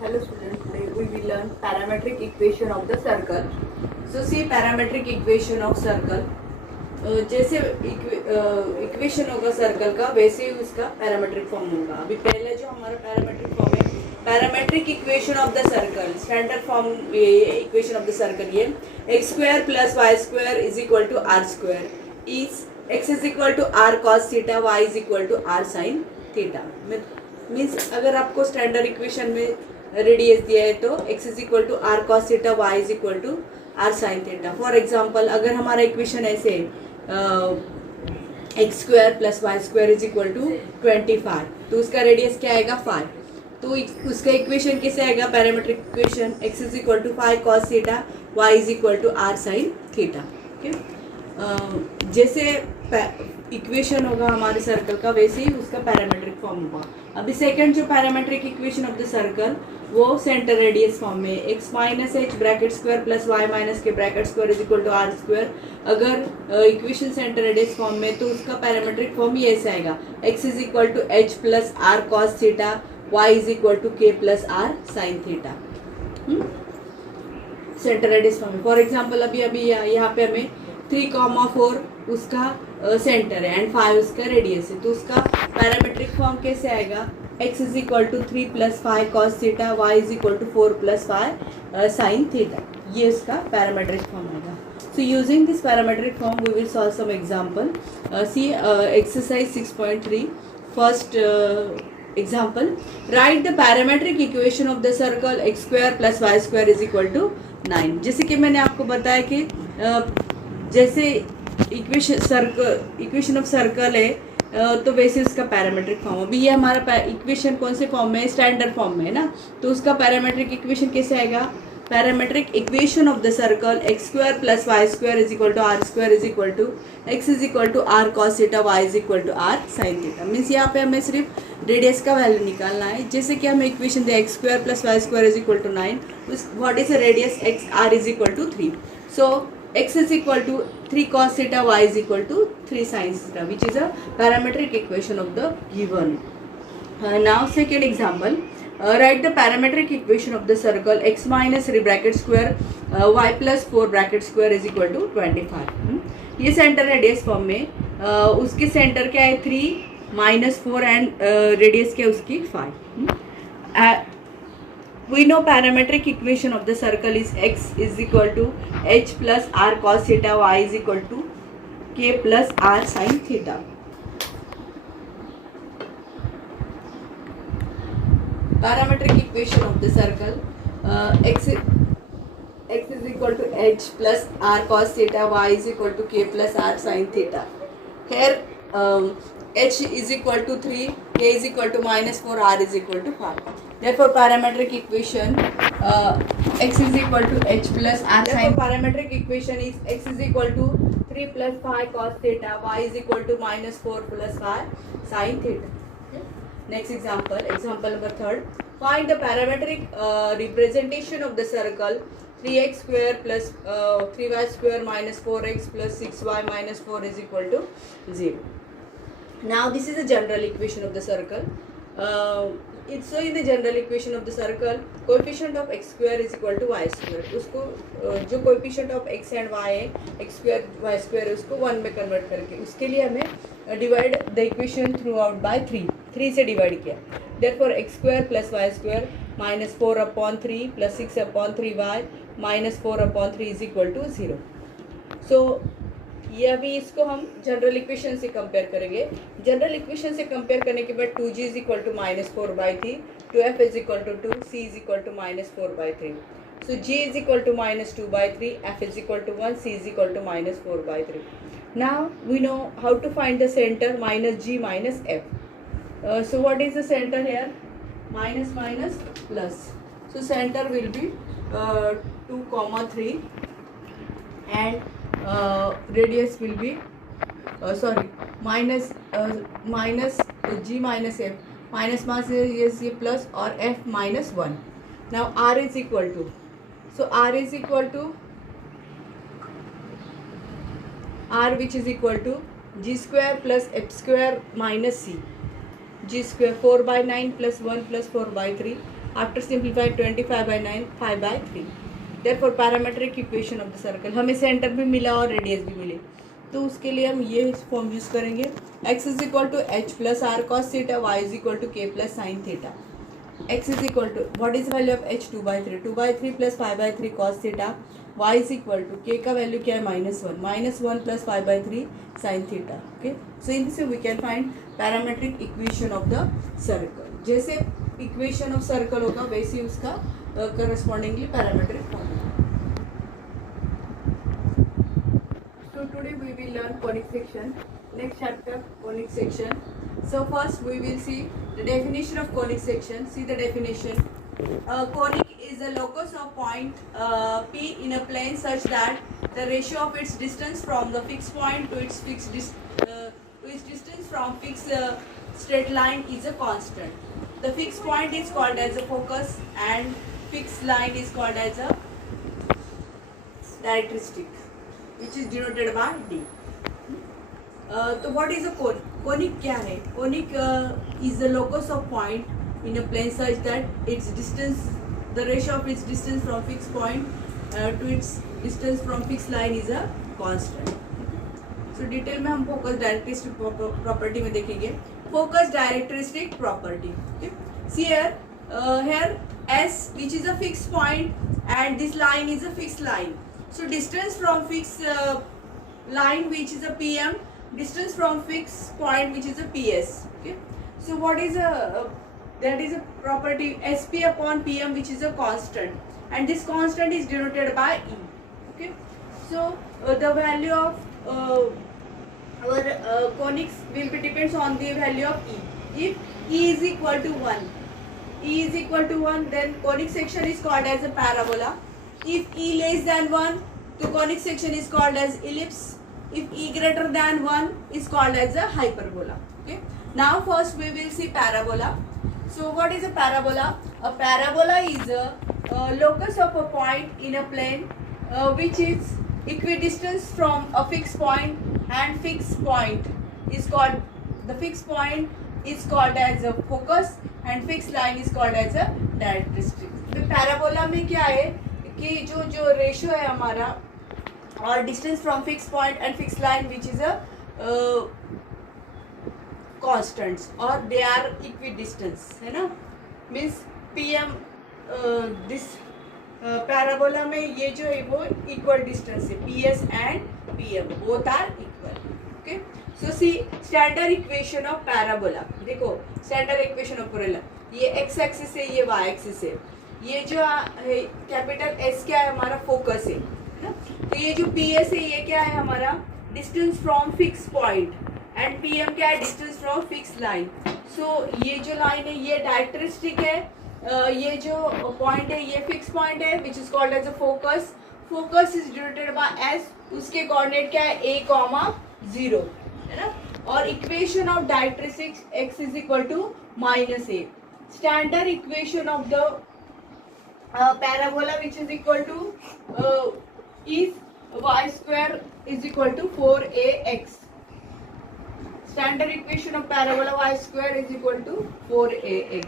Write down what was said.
Hello students, today we will learn parametric equation of the circle. So see parametric equation of circle. जैसे equation होगा सर्कल का वैसे ही उसका parametric form होगा. अभी पहले जो हमारा पैरामेट्रिक फॉर्म है parametric equation of the circle, standard form equation of the circle ये x square plus y square is equal to r square is x is equal to r cos theta, y is equal to r sine theta. Means अगर आपको standard equation में रेडियस दिया है तो x is equal to r cos theta, y is equal to r sine theta. For example अगर हमारा equation ऐसे x square plus y square is equal to 25 तो उसका रेडियस क्या आएगा 5. तो उसका इक्वेशन कैसे आएगा parametric equation x is equal to 5 cos theta, y is equal to r sine theta. जैसे इक्वेशन होगा हमारे सर्कल का वैसे ही उसका पैरामेट्रिक फॉर्म होगा. अभी सेकंड जो parametric equation of the circle वो सेंटर रेडियस फॉर्म में x minus h bracket square plus y minus k bracket square is equal to r square. अगर इक्वेशन सेंटर रेडियस फॉर्म में तो उसका parametric form ही ऐसे आएगा x is equal to h plus r cos theta, y is equal to k plus r sine theta. Centre radius form में for example अभी यहाँ पे हमें 3,4 उसका सेंटर है एंड 5 उसका रेडियस है. तो उसका पैरामेट्रिक फॉर्म कैसे आएगा x is equal to 3 plus 5 cos theta, y is equal to 4 plus 5 sine theta. ये इसका पैरामेट्रिक फॉर्म आएगा. So using this parametric form we will solve some example. See exercise 6.3 first example. Write the parametric equation of the circle x square plus y square is equal to 9. जैसे कि मैंने आपको बताया कि जैसे equation of circle है तो वैसे उसका पैरामेट्रिक फॉर्म. अभी ये हमारा इक्वेशन कौन से फॉर्म में है स्टैंडर्ड फॉर्म में है ना. तो उसका पैरामेट्रिक इक्वेशन कैसे आएगा parametric equation of the circle x square plus y square is equal to r square is equal to x is equal to r cos theta, y is equal to r sine theta. Means यहाँ पे हमें सिर्फ रेडियस का वैल्यू निकालना है. जैसे कि हमें इक्वेशन दे x square plus y square is equal to 9. What is the radius x, r is equal to 3. So x is equal to 3 cos theta, y is equal to 3 sin theta, which is a parametric equation of the given. Now second example, write the parametric equation of the circle x minus bracket square y plus 4 bracket square is equal to 25. ये centre radius form में उसके सेंटर क्या है 3 माइनस 4 and radius क्या है उसकी 5. We know parametric equation of the circle is x is equal to h plus r cos theta, y is equal to k plus r sin theta. Parametric equation of the circle x is equal to h plus r cos theta, y is equal to k plus r sin theta. Here h is equal to 3, k is equal to minus 4, r is equal to 5. Therefore parametric equation x is equal to h plus r sin. Therefore parametric equation is x is equal to 3 plus 5 cos theta, y is equal to minus 4 plus 5 sin theta. Next example, example number 3rd. Find the parametric representation of the circle 3x square plus 3y square minus 4x plus 6y minus 4 is equal to 0. Now this is a general equation of the circle. So in the general equation of the circle, coefficient of x square is equal to y square. उसको जो coefficient of x and y है x square y square है उसको 1 में convert करके उसके लिए हमें divide the equation throughout by 3 से divide किया. Therefore x square plus y square minus 4 upon 3 plus 6 upon 3y minus 4 upon 3 is equal to 0. So ये अभी इसको हम जनरल इक्वेशन से कंपेयर करेंगे. जनरल इक्वेशन से कंपेयर करने के बाद 2g is equal to minus 4/3, 2f is equal to 2, c is equal to minus 4/3. So g is equal to minus 2/3, f is equal to 1, c is equal to minus 4/3. Now we know how to find the centre minus g minus f. So what is the centre here minus minus plus. So centre will be 2, 3 and radius will be minus g minus f, minus मास is ये plus और f minus 1. Now r is equal to, so r is equal to r which is equal to g square plus f square minus c. g square 4/9 plus 1 plus 4/3. After simplified 25/9 5/3. Therefore parametric equation of the circle, हमें सेंटर भी मिला और रेडियस भी मिले, तो उसके लिए हम ये फॉर्म यूज़ करेंगे. x is equal to h plus r cos theta, y is equal to k plus sine theta. x is equal to what is value of h 2/3 plus 5/3 cos theta, y is equal to k का value क्या है -1 plus 5/3 sine theta. Okay, so in this way we can find parametric equation of the circle. जैसे equation of circle होगा वैसे ही उसका correspondingly parametric form. So today we will learn conic section. Next chapter, conic section. So first we will see the definition of conic section. See the definition. Conic is a locus of point P in a plane such that the ratio of its distance from the fixed point to its distance from fixed straight line is a constant. The fixed point is called as a focus and fixed line is called as a directrix, which is denoted by D. तो what is a conic? Conic क्या है? Conic is the locus of point in a plane such that its distance, the ratio of its distance from fixed point to its distance from fixed line is a constant. So detail में हम focus directrix property में देखेंगे. Focus directrix property. Okay. See here S, which is a fixed point, and this line is a fixed line. So distance from fixed line, which is a PM, distance from fixed point, which is a PS. Okay. So what is that is a property SP upon PM, which is a constant, and this constant is denoted by E. Okay. So the value of our conics will be depends on the value of E. If E is equal to 1, then conic section is called as a parabola. If E less than 1, the conic section is called as ellipse. If E greater than 1, is called as a hyperbola. Okay. Now first we will see parabola. So what is a parabola? A parabola is a locus of a point in a plane which is equidistant from a fixed point, and fixed point is called, the fixed point is called as a focus and fixed line is called as a directrix. तो पैराबोला में क्या है कि जो रेशियो है हमारा और distance from fix point and fix line which is a constants और दे आर इक्वी डिस्टेंस, है ना. मीन्स PM दिस पैराबोला में ये जो है वो इक्वल डिस्टेंस है, PS and PM both are equal. Okay, so see standard equation of parabola. देखो स्टैंडर्ड इक्वेशन ऑफ पैराबोला, ये x एक्सिस है, ये y एक्सिस है. ये जो है कैपिटल S क्या है हमारा, फोकस है ना. तो ये जो PS है ये क्या है हमारा, distance from fix point, and PM क्या है, डिस्टेंस फ्रॉम फिक्स लाइन. सो ये जो लाइन है ये डायरेक्ट्रिक्स है. ये जो पॉइंट है ये फिक्स पॉइंट है which is called as a focus. Focus is denoted by S. उसके कोऑर्डिनेट क्या है, a,0, है ना. और equation of directrix x is equal to -a. Standard equation of the parabola which is equal to is y square is equal to 4ax. Standard equation of parabola y square is equal to 4ax.